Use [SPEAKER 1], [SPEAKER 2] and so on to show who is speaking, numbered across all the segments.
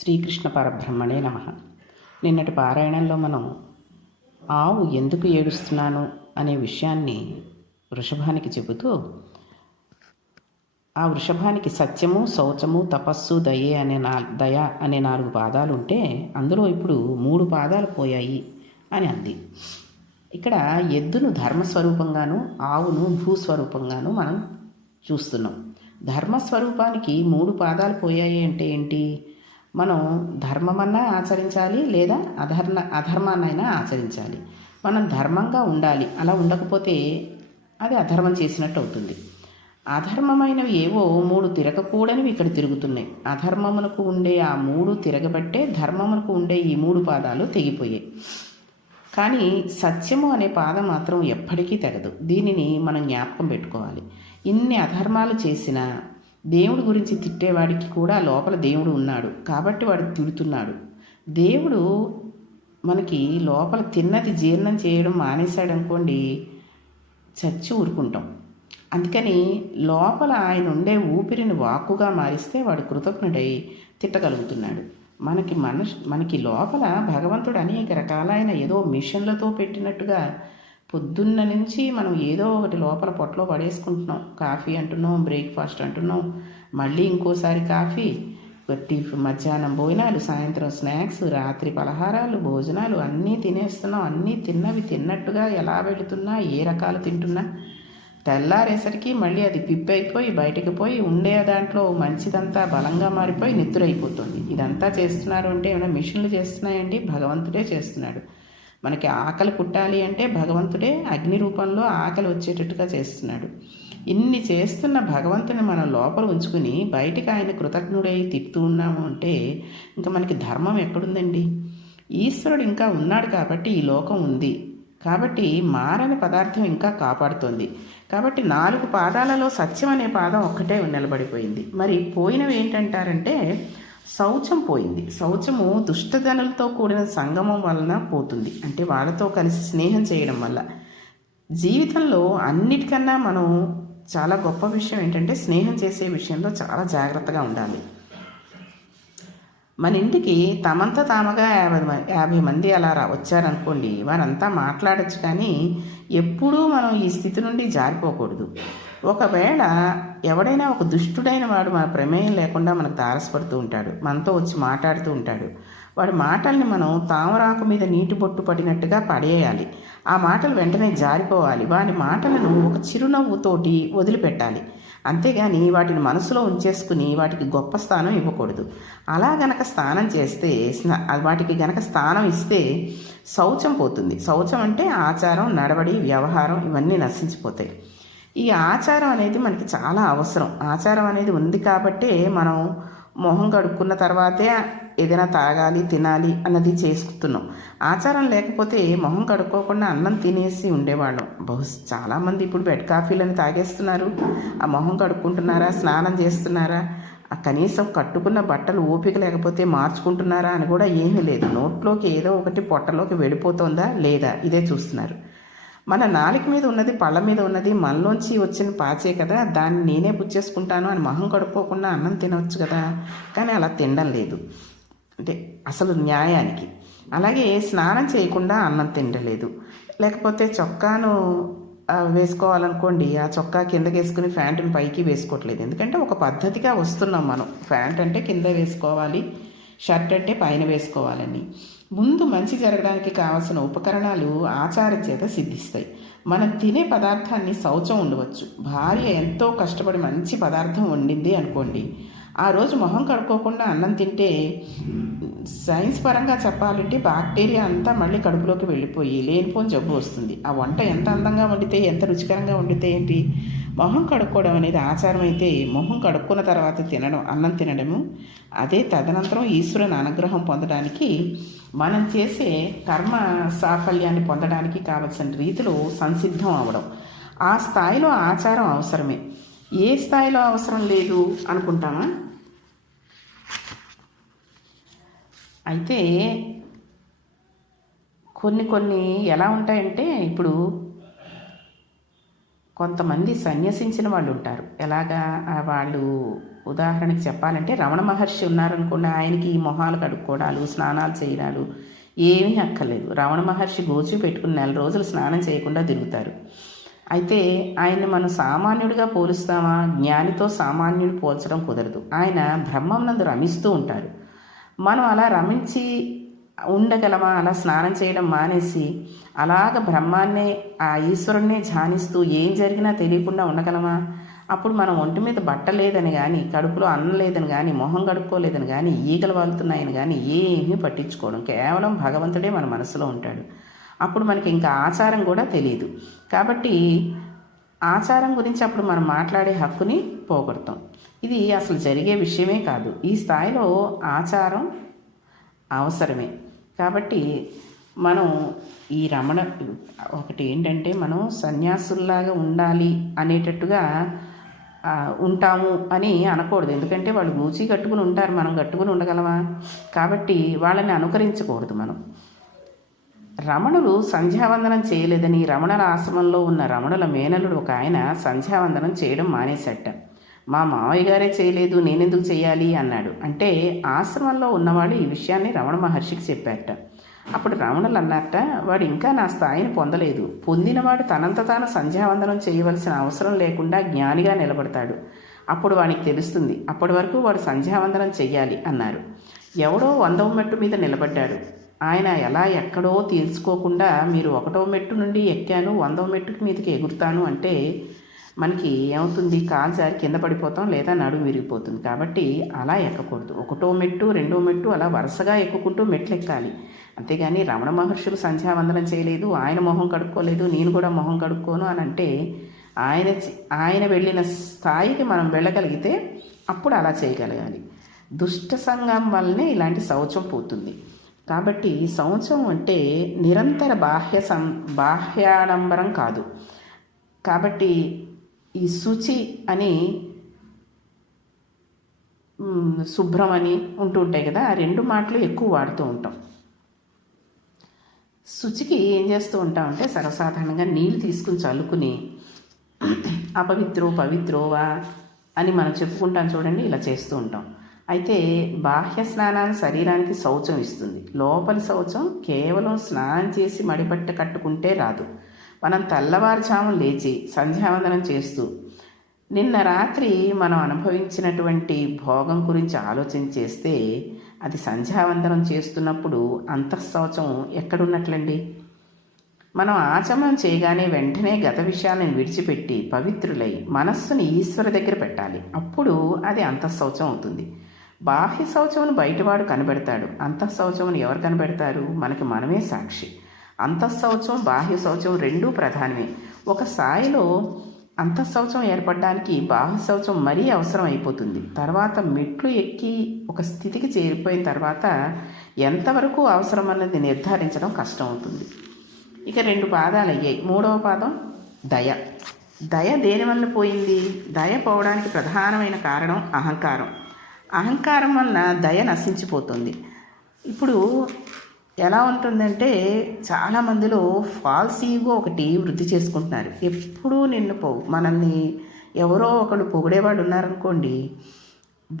[SPEAKER 1] శ్రీకృష్ణ పరబ్రహ్మణే నమ. నిన్నటి పారాయణంలో మనం ఆవు ఎందుకు ఏడుస్తున్నాను అనే విషయాన్ని వృషభానికి చెబుతూ ఆ వృషభానికి సత్యము శౌచము తపస్సు దయే అనే నా దయ అనే నాలుగు పాదాలు ఉంటే అందులో ఇప్పుడు మూడు పాదాలు పోయాయి అని అంది. ఇక్కడ ఎద్దును ధర్మస్వరూపంగాను ఆవును భూస్వరూపంగాను మనం చూస్తున్నాం. ధర్మస్వరూపానికి మూడు పాదాలు పోయాయి అంటే ఏంటి? మనం ధర్మమన్నా ఆచరించాలి లేదా అధర్మ అధర్మాన్నైనా ఆచరించాలి. మనం ధర్మంగా ఉండాలి. అలా ఉండకపోతే అది అధర్మం చేసినట్టు అవుతుంది. అధర్మమైనవి ఏవో మూడు తిరగకూడనివి ఇక్కడ తిరుగుతున్నాయి. అధర్మమునకు ఉండే ఆ మూడు తిరగబట్టే ధర్మమునకు ఉండే ఈ మూడు పాదాలు తెగిపోయాయి. కానీ సత్యము అనే పాదం మాత్రం ఎప్పటికీ తెగదు. దీనిని మనం జ్ఞాపకం పెట్టుకోవాలి. ఇన్ని అధర్మాలు చేసినా దేవుడి గురించి తిట్టేవాడికి కూడా లోపల దేవుడు ఉన్నాడు. కాబట్టి వాడు తిడుతున్నాడు. దేవుడు మనకి లోపల తిన్నది జీర్ణం చేయడం మానేశాడు అనుకోండి చచ్చి ఊరుకుంటాం. అందుకని లోపల ఆయన ఉండే ఊపిరిని వాక్కుగా మారిస్తే వాడు కృతజ్ఞుడై తిట్టగలుగుతున్నాడు. మనకి మనష్ మనకి లోపల భగవంతుడు అనేక రకాలైన ఏదో మిషన్లతో పెట్టినట్టుగా పొద్దున్న నుంచి మనం ఏదో ఒకటి లోపల పొట్టలో పడేసుకుంటున్నాం. కాఫీ అంటున్నాం బ్రేక్ఫాస్ట్ అంటున్నాం మళ్ళీ ఇంకోసారి కాఫీ టిఫిన్ మధ్యాహ్నం భోజనాలు సాయంత్రం స్నాక్స్ రాత్రి పలహారాలు భోజనాలు అన్నీ తినేస్తున్నాం. అన్నీ తిన్నవి తిన్నట్టుగా ఎలా వెళుతున్నా ఏ రకాలు తింటున్నా తెల్లారేసరికి మళ్ళీ అది పిప్పైపోయి బయటకు పోయి ఉండే దాంట్లో మంచిదంతా బలంగా మారిపోయి నిద్రైపోతుంది ఇదంతా చేస్తున్నారు అంటే ఏమైనా మిషన్లు చేస్తున్నాయండి? భగవంతుడే చేస్తున్నాడు. మనకి ఆకలి పుట్టాలి అంటే భగవంతుడే అగ్ని రూపంలో ఆకలి వచ్చేటట్టుగా చేస్తున్నాడు. ఇన్ని చేస్తున్న భగవంతుని మనం లోపల ఉంచుకుని బయటికి ఆయన కృతజ్ఞుడై తిప్పుతూ ఉన్నాము అంటే ఇంకా మనకి ధర్మం ఎక్కడుందండి? ఈశ్వరుడు ఇంకా ఉన్నాడు కాబట్టి ఈ లోకం ఉంది. కాబట్టి మారని పదార్థం ఇంకా కాపాడుతోంది. కాబట్టి నాలుగు పాదాలలో సత్యం అనే పాదం ఒక్కటే నిలబడిపోయింది. మరి పోయినవి ఏంటంటారంటే శౌచం పోయింది. శౌచము దుష్టజనులతో కూడిన సంగమం వలన పోతుంది. అంటే వాళ్ళతో కలిసి స్నేహం చేయడం వల్ల. జీవితంలో అన్నిటికన్నా మనం చాలా గొప్ప విషయం ఏంటంటే స్నేహం చేసే విషయంలో చాలా జాగ్రత్తగా ఉండాలి. మన ఇంటికి తమంత తామగా యాభై యాభై మంది అలా వచ్చారనుకోండి వారంతా మాట్లాడచ్చు కానీ ఎప్పుడూ మనం ఈ స్థితి నుండి జారిపోకూడదు. ఒకవేళ ఎవడైనా ఒక దుష్టుడైన వాడు మన ప్రమేయం లేకుండా మనకు తారసపడుతూ ఉంటాడు మనతో వచ్చి మాట్లాడుతూ ఉంటాడు వాడి మాటల్ని మనం తామరాకు మీద నీటి బొట్టు పడినట్టుగా పడేయాలి. ఆ మాటలు వెంటనే జారిపోవాలి. వాని మాటలను ఒక చిరునవ్వుతోటి వదిలిపెట్టాలి. అంతేగాని వాటిని మనసులో ఉంచేసుకుని వాటికి గొప్ప స్థానం ఇవ్వకూడదు. అలా గనక స్నానం చేస్తే వాటికి గనక స్థానం ఇస్తే శౌచం పోతుంది. శౌచం అంటే ఆచారం నడవడి వ్యవహారం ఇవన్నీ నశించిపోతాయి. ఈ ఆచారం అనేది మనకి చాలా అవసరం. ఆచారం అనేది ఉంది కాబట్టే మనం మొహం కడుక్కున్న తర్వాతే ఏదైనా తాగాలి తినాలి అన్నది చేసుకుతున్నాం ఆచారం లేకపోతే మొహం కడుక్కోకుండా అన్నం తినేసి ఉండేవాళ్ళం. బహుశా చాలామంది ఇప్పుడు బెడ్ కాఫీలని తాగేస్తున్నారు. ఆ మొహం కడుక్కుంటున్నారా స్నానం చేస్తున్నారా కనీసం కట్టుకున్న బట్టలు ఓపిక లేకపోతే మార్చుకుంటున్నారా అని కూడా ఏమీ లేదు. నోట్లోకి ఏదో ఒకటి పొట్టలోకి వెళ్ళిపోతుందా లేదా? ఇదే చూస్తున్నారు. మన నాలుక మీద ఉన్నది పళ్ళ మీద ఉన్నది మనలోంచి వచ్చిన పాచే కదా దాన్ని నేనే పుచ్చేసుకుంటాను అని మొహం కడుక్కోకుండా అన్నం తినవచ్చు కదా. కానీ అలా తినడం లేదు. అంటే అసలు న్యాయానికి. అలాగే స్నానం చేయకుండా అన్నం తినలేదు. లేకపోతే చొక్కాను వేసుకోవాలనుకోండి ఆ చొక్కా కిందకి వేసుకుని ప్యాంటుని పైకి వేసుకోవట్లేదు. ఎందుకంటే ఒక పద్ధతిగా వస్తున్నాం మనం. ఫ్యాంట్ అంటే కింద వేసుకోవాలి షర్ట్ అంటే పైన వేసుకోవాలని. ముందు మంచి జరగడానికి కావలసిన ఉపకరణాలు ఆచారం చేత సిద్ధిస్తాయి. మనం తినే పదార్థాన్ని శౌచం ఉండవచ్చు. భార్య ఎంతో కష్టపడి మంచి పదార్థం వండింది అనుకోండి. ఆ రోజు మొహం కడుక్కోకుండా అన్నం తింటే సైన్స్ పరంగా చెప్పాలంటే బాక్టీరియా అంతా మళ్ళీ కడుపులోకి వెళ్ళిపోయి లేనిపోని జబ్బు వస్తుంది. ఆ వంట ఎంత అందంగా వండితే ఎంత రుచికరంగా వండితే ఏంటి? మొహం కడుక్కోవడం అనేది ఆచారం అయితే మొహం కడుక్కున్న తర్వాత తినడం అన్నం తినడము. అదే తదనంతరం ఈశ్వరుని అనుగ్రహం పొందడానికి మనం చేసే కర్మ సాఫల్యాన్ని పొందడానికి కావలసిన రీతిలో సంసిద్ధం అవడం. ఆ స్థాయిలో ఆచారం అవసరమే. ఏ స్థాయిలో అవసరం లేదు అనుకుంటామా అయితే కొన్ని కొన్ని ఎలా ఉంటాయంటే ఇప్పుడు కొంతమంది సన్యసించిన వాళ్ళు ఉంటారు ఎలాగా వాళ్ళు ఉదాహరణకి చెప్పాలంటే రమణ మహర్షి ఉన్నారనుకోండి ఆయనకి ఈ మొహాలు కడుక్కోవడాలు స్నానాలు చేయడాలు ఏమీ అక్కర్లేదు. రమణ మహర్షి గోచి పెట్టుకుని నెల రోజులు స్నానం చేయకుండా తిరుగుతారు. అయితే ఆయన్ని మనం సామాన్యుడిగా పోలుస్తామా? జ్ఞానితో సామాన్యుడు పోల్చడం కుదరదు. ఆయన బ్రహ్మం నందు రమిస్తూ ఉంటారు. మనం అలా రమించి ఉండగలమా? అలా స్నానం చేయడం మానేసి అలాగ బ్రహ్మాన్నే ఆ ఈశ్వరుణ్ణే ధ్యానిస్తూ ఏం జరిగినా తెలియకుండా ఉండగలమా? అప్పుడు మనం ఒంటి మీద బట్ట లేదని కానీ కడుపులో అన్నం లేదని కానీ మొహం కడుక్కోలేదని కానీ ఈగలు వాలుతున్నాయని కానీ ఏమీ పట్టించుకోవడం కేవలం భగవంతుడే మన మనసులో ఉంటాడు. అప్పుడు మనకి ఇంకా ఆచారం కూడా తెలియదు కాబట్టి ఆచారం గురించి అప్పుడు మనం మాట్లాడే హక్కుని పోగొడతాం. ఇది అసలు జరిగే విషయమే కాదు. ఈ స్థాయిలో ఆచారం అవసరమే. కాబట్టి మనం ఈ రమణ ఒకటి ఏంటంటే మనం సన్యాసుల్లాగా ఉండాలి అనేటట్టుగా ఉంటాము అని అనకూడదు. ఎందుకంటే వాళ్ళు మూచి కట్టుకుని ఉంటారు మనం కట్టుకుని ఉండగలమా? కాబట్టి వాళ్ళని అనుకరించకూడదు మనం. రమణులు సంధ్యావందనం చేయలేదని రమణుల ఆశ్రమంలో ఉన్న రమణుల మేనలుడు ఒక ఆయన సంధ్యావందనం చేయడం మానేసట మా మావయ్య గారే చేయలేదు నేనెందుకు చేయాలి అన్నాడు. అంటే ఆశ్రమంలో ఉన్నవాడు ఈ విషయాన్ని రమణ మహర్షికి చెప్పారట. అప్పుడు రమణులు అన్నట్ట వాడు ఇంకా నా స్థాయిని పొందలేదు. పొందినవాడు తనంత తాను సంధ్యావందనం చేయవలసిన అవసరం లేకుండా జ్ఞానిగా నిలబడతాడు. అప్పుడు వానికి తెలుస్తుంది అప్పటి వరకు వాడు సంధ్యావందనం చెయ్యాలి అన్నారు. ఎవడో వందవ మెట్టు మీద నిలబడ్డాడు. ఆయన ఎలా ఎక్కడో తెలుసుకోకుండా మీరు ఒకటో మెట్టు నుండి ఎక్కాను వందవ మెట్టు మీదకి ఎగురుతాను అంటే మనకి ఏమవుతుంది? కాలు జారి కింద పడిపోతాం లేదా నడుము విరిగిపోతుంది. కాబట్టి అలా ఎక్కకూడదు. ఒకటో మెట్టు రెండో మెట్టు అలా వరుసగా ఎక్కుకుంటూ మెట్లు ఎక్కాలి అంతేగాని రమణ మహర్షులు సంధ్యావందనం చేయలేదు ఆయన మొహం కడుక్కోలేదు నేను కూడా మొహం కడుక్కోను అని అంటే ఆయన ఆయన వెళ్ళిన స్థాయికి మనం వెళ్ళగలిగితే అప్పుడు అలా చేయగలగాలి. దుష్ట సంఘం వల్లనే ఇలాంటి శౌచం పోతుంది. కాబట్టి శౌచం అంటే నిరంతర బాహ్య సం బాహ్యాడంబరం కాదు. కాబట్టి ఈ శుచి అని శుభ్రం అని ఉంటూ ఉంటాయి కదా ఆ రెండు మాటలు ఎక్కువ వాడుతూ ఉంటాం. శుచికి ఏం చేస్తూ ఉంటామంటే సర్వసాధారణంగా నీళ్ళు తీసుకుని చల్లుకుని అపవిత్రో పవిత్రోవా అని మనం చెప్పుకుంటాం చూడండి ఇలా చేస్తూ ఉంటాం. అయితే బాహ్య స్నానాన్ని శరీరానికి శౌచం ఇస్తుంది. లోపలి శౌచం కేవలం స్నానం చేసి మడిబట్ట కట్టుకుంటే రాదు. మనం తెల్లవారుజాము లేచి సంధ్యావందనం చేస్తూ నిన్న రాత్రి మనం అనుభవించినటువంటి భోగం గురించి ఆలోచన చేస్తే అది సంధ్యావందనం చేస్తున్నప్పుడు అంతఃశౌచం ఎక్కడున్నట్లండి? మనం ఆచమనం చేయగానే వెంటనే గత విషయాలను విడిచిపెట్టి పవిత్రులై మనస్సుని ఈశ్వర దగ్గర పెట్టాలి. అప్పుడు అది అంతఃశౌచం అవుతుంది. బాహ్య శౌచమును బయటవాడు కనబెడతాడు. అంతఃశౌచమును ఎవరు కనబెడతారు? మనకి మనమే సాక్షి. అంతఃశౌచం బాహ్య శౌచం రెండూ ప్రధానమే. ఒక స్థాయిలో అంతఃశౌచం ఏర్పడడానికి బాహ్య శౌచం మరీ అవసరం అయిపోతుంది. తర్వాత మెట్లు ఎక్కి ఒక స్థితికి చేరిపోయిన తర్వాత ఎంతవరకు అవసరం అన్నది నిర్ధారించడం కష్టం అవుతుంది. ఇక రెండు పాదాలు అయ్యాయి. మూడవ పాదం దయ. దయ దేని వల్ల పోయింది? దయ పోవడానికి ప్రధానమైన కారణం అహంకారం. అహంకారం వలన దయ నశించిపోతుంది. ఇప్పుడు ఎలా ఉంటుందంటే చాలామందిలో ఫాల్స్ ఈగో ఒకటి వృద్ధి చేసుకుంటున్నారు. ఎప్పుడూ నిన్ను పో మనల్ని ఎవరో ఒకడు పొగిడేవాడు ఉన్నారనుకోండి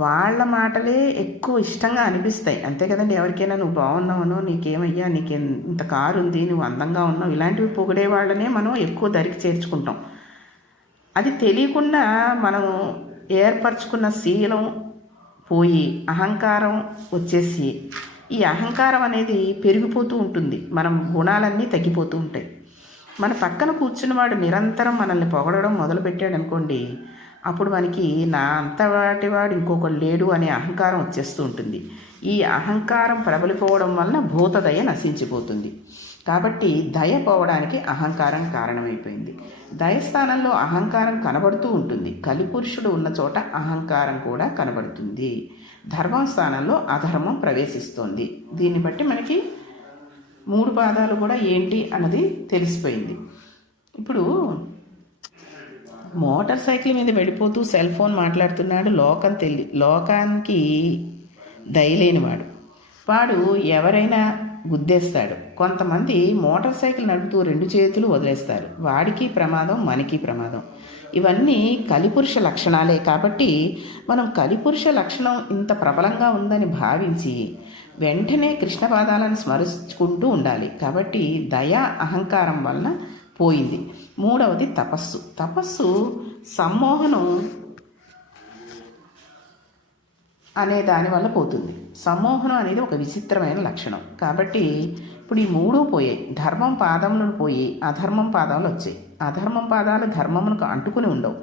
[SPEAKER 1] వాళ్ళ మాటలే ఎక్కువ ఇష్టంగా అనిపిస్తాయి. అంతే కదండి ఎవరికైనా నువ్వు బాగున్నావునో నీకేమయ్యా నీకు ఇంత కారు ఉంది నువ్వు అందంగా ఉన్నావు ఇలాంటివి పొగిడే వాళ్ళనే మనం ఎక్కువ దరికి చేర్చుకుంటాం. అది తెలియకుండా మనం ఏర్పరచుకున్న శీలం పోయి అహంకారం వచ్చేసి ఈ అహంకారం అనేది పెరిగిపోతూ ఉంటుంది. మనం గుణాలన్నీ తగ్గిపోతూ ఉంటాయి. మన పక్కన కూర్చున్నవాడు నిరంతరం మనల్ని పొగడడం మొదలుపెట్టాడు అనుకోండి అప్పుడు మనకి నా అంతవాటి వాడు ఇంకొకడు లేడు అనే అహంకారం వచ్చేస్తూ ఉంటుంది. ఈ అహంకారం ప్రబలిపోవడం వలన భూతదయ నశించిపోతుంది. కాబట్టి దయ పోవడానికి అహంకారం కారణమైపోయింది. దయ స్థానంలో అహంకారం కనబడుతూ ఉంటుంది. కలిపురుషుడు ఉన్న చోట అహంకారం కూడా కనబడుతుంది. ధర్మం స్థానంలో అధర్మం ప్రవేశిస్తోంది. దీన్ని బట్టి మనకి మూడు పాదాలు కూడా ఏంటి అన్నది తెలిసిపోయింది. ఇప్పుడు మోటార్ సైకిల్ మీద వెళ్ళిపోతూ సెల్ ఫోన్ మాట్లాడుతున్నాడు లోకం తెలి లోకానికి దయలేనివాడు. వాడు ఎవరైనా గుద్దేస్తాడు. కొంతమంది మోటార్ సైకిల్ నడుపుతూ రెండు చేతులు వదిలేస్తారు. వాడికి ప్రమాదం మనకి ప్రమాదం. ఇవన్నీ కలిపురుష లక్షణాలే కాబట్టి మనం కలిపురుష లక్షణం ఇంత ప్రబలంగా ఉందని భావించి వెంటనే కృష్ణపాదాలను స్మరించుకుంటూ ఉండాలి. కాబట్టి దయ అహంకారం వలన పోయింది. మూడవది తపస్సు. తపస్సు సమ్మోహనం అనే దానివల్ల పోతుంది. సమ్మోహనం అనేది ఒక విచిత్రమైన లక్షణం. కాబట్టి ఇప్పుడు ఈ మూడు పోయాయి. ధర్మం పాదములను పోయి అధర్మం పాదాలు వచ్చాయి. అధర్మం పాదాలు ధర్మమునకు అంటుకుని ఉండవు.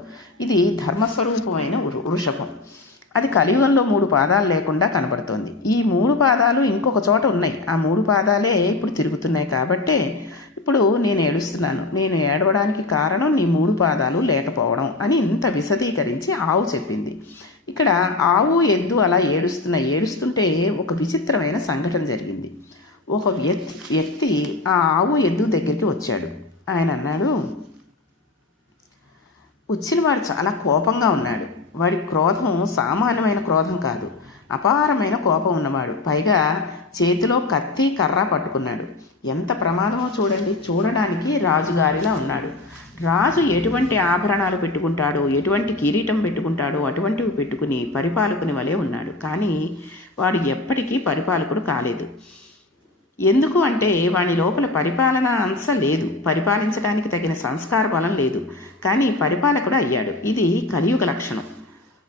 [SPEAKER 1] ఇది ధర్మస్వరూపమైన వృ- వృషభం. అది కలియుగంలో మూడు పాదాలు లేకుండా కనబడుతోంది. ఈ మూడు పాదాలు ఇంకొక చోట ఉన్నాయి. ఆ మూడు పాదాలే ఇప్పుడు తిరుగుతున్నాయి కాబట్టే ఇప్పుడు నేను ఏడుస్తున్నాను. నేను ఏడవడానికి కారణం నీ మూడు పాదాలు లేకపోవడం అని ఇంత విశదీకరించి ఆవు చెప్పింది. ఇక్కడ ఆవు ఎద్దు అలా ఏడుస్తున్న ఏడుస్తుంటే ఒక విచిత్రమైన సంఘటన జరిగింది. ఒక వ్యక్తి వ్యక్తి ఆ ఆవు ఎద్దు దగ్గరికి వచ్చాడు. ఆయన అన్నాడు వచ్చిన వాడు చాలా కోపంగా ఉన్నాడు. వాడి క్రోధం సామాన్యమైన క్రోధం కాదు. అపారమైన కోపం ఉన్నవాడు. పైగా చేతిలో కత్తి కర్ర పట్టుకున్నాడు. ఎంత ప్రమాదమో చూడండి. చూడడానికి రాజుగారిలా ఉన్నాడు. రాజు ఎటువంటి ఆభరణాలు పెట్టుకుంటాడో ఎటువంటి కిరీటం పెట్టుకుంటాడో అటువంటివి పెట్టుకుని పరిపాలకుని వలె ఉన్నాడు. కానీ వాడు ఎప్పటికీ పరిపాలకుడు కాలేదు. ఎందుకు అంటే వాని లోపల పరిపాలన అంశ లేదు. పరిపాలించడానికి తగిన సంస్కార బలం లేదు. కానీ పరిపాలకుడు అయ్యాడు. ఇది కలియుగ లక్షణం.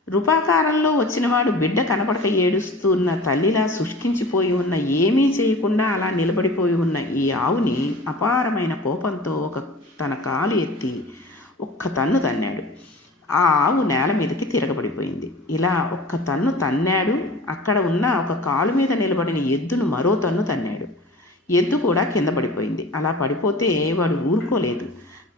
[SPEAKER 1] రూపాకారంలో వచ్చినవాడు బిడ్డ కనపడక ఏడుస్తున్న తల్లిలా శుష్కించిపోయి ఉన్న ఏమీ చేయకుండా అలా నిలబడిపోయి ఉన్న ఈ ఆవుని అపారమైన కోపంతో ఒక తన కాలు ఎత్తి ఒక్క తన్ను తన్నాడు. ఆ ఆవు నేల మీదకి తిరగబడిపోయింది. ఇలా ఒక్క తన్ను తన్నాడు. అక్కడ ఉన్న ఒక కాలు మీద నిలబడిన ఎద్దును మరో తన్ను తన్నాడు. ఎద్దు కూడా కింద పడిపోయింది. అలా పడిపోతే వాడు ఊరుకోలేదు.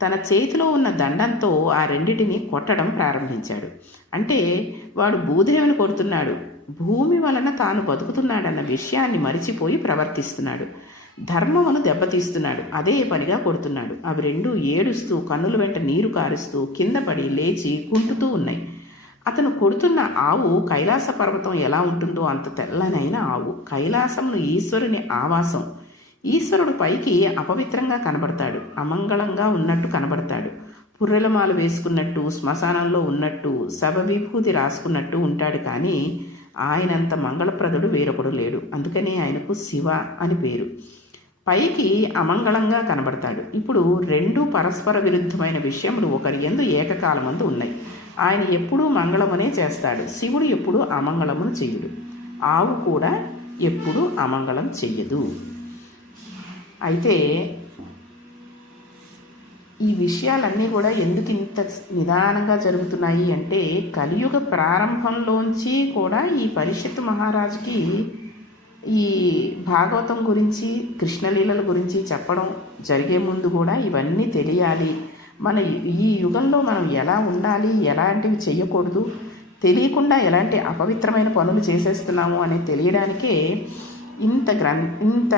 [SPEAKER 1] తన చేతిలో ఉన్న దండంతో ఆ రెండిటిని కొట్టడం ప్రారంభించాడు. అంటే వాడు భూదేవుని కొడుతున్నాడు. భూమి వలన తాను బతుకుతున్నాడన్న విషయాన్ని మరిచిపోయి ప్రవర్తిస్తున్నాడు. ధర్మమును దెబ్బతీస్తున్నాడు. అదే పనిగా కొడుతున్నాడు. అవి రెండు ఏడుస్తూ కన్నుల వెంట నీరు కారుస్తూ కింద పడి లేచి కుంటుతూ ఉన్నాయి. అతను కొడుతున్న ఆవు కైలాస పర్వతం ఎలా ఉంటుందో అంత తెల్లనైన ఆవు. కైలాసమును ఈశ్వరుని ఆవాసం. ఈశ్వరుడు పైకి అపవిత్రంగా కనబడతాడు. అమంగళంగా ఉన్నట్టు కనబడతాడు. పుర్రెలమాలు వేసుకున్నట్టు శ్మశానంలో ఉన్నట్టు శవవిభూతి రాసుకున్నట్టు ఉంటాడు కానీ ఆయనంత మంగళప్రదుడు వేరొకడు లేడు. అందుకనే ఆయనకు శివ అని పేరు. పైకి అమంగళంగా కనబడతాడు. ఇప్పుడు రెండు పరస్పర విరుద్ధమైన విషయములు ఒకరి ఎందు ఏకకాలమందు ఉన్నాయి. ఆయన ఎప్పుడూ మంగళమునే చేస్తాడు. శివుడు ఎప్పుడూ అమంగళమును చెయ్యడు ఆవు కూడా ఎప్పుడూ అమంగళం చెయ్యదు. అయితే ఈ విషయాలన్నీ కూడా ఎందుకు ఇంత నిదానంగా జరుగుతున్నాయి అంటే కలియుగ ప్రారంభంలోంచి కూడా ఈ పరిషత్ మహారాజుకి ఈ భాగవతం గురించి కృష్ణలీలల గురించి చెప్పడం జరిగే ముందు కూడా ఇవన్నీ తెలియాలి. మన ఈ యుగంలో మనం ఎలా ఉండాలి ఎలాంటివి చేయకూడదు తెలియకుండా ఎలాంటి అపవిత్రమైన పనులు చేసేస్తున్నాము అని తెలియడానికే ఇంత గ్రం ఇంత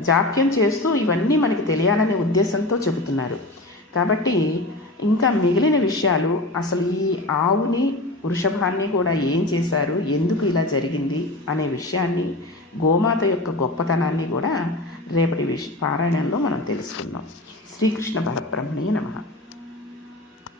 [SPEAKER 1] జాప్యం చేస్తూ ఇవన్నీ మనకి తెలియాలనే ఉద్దేశంతో చెబుతున్నారు. కాబట్టి ఇంకా మిగిలిన విషయాలు అసలు ఈ ఆవుని వృషభాన్ని కూడా ఏం చేశారు ఎందుకు ఇలా జరిగింది అనే విషయాన్ని గోమాత యొక్క గొప్పతనాన్ని కూడా రేపటి విష పారాయణంలో మనం తెలుసుకుందాం. శ్రీకృష్ణ పరబ్రహ్మణే నమ.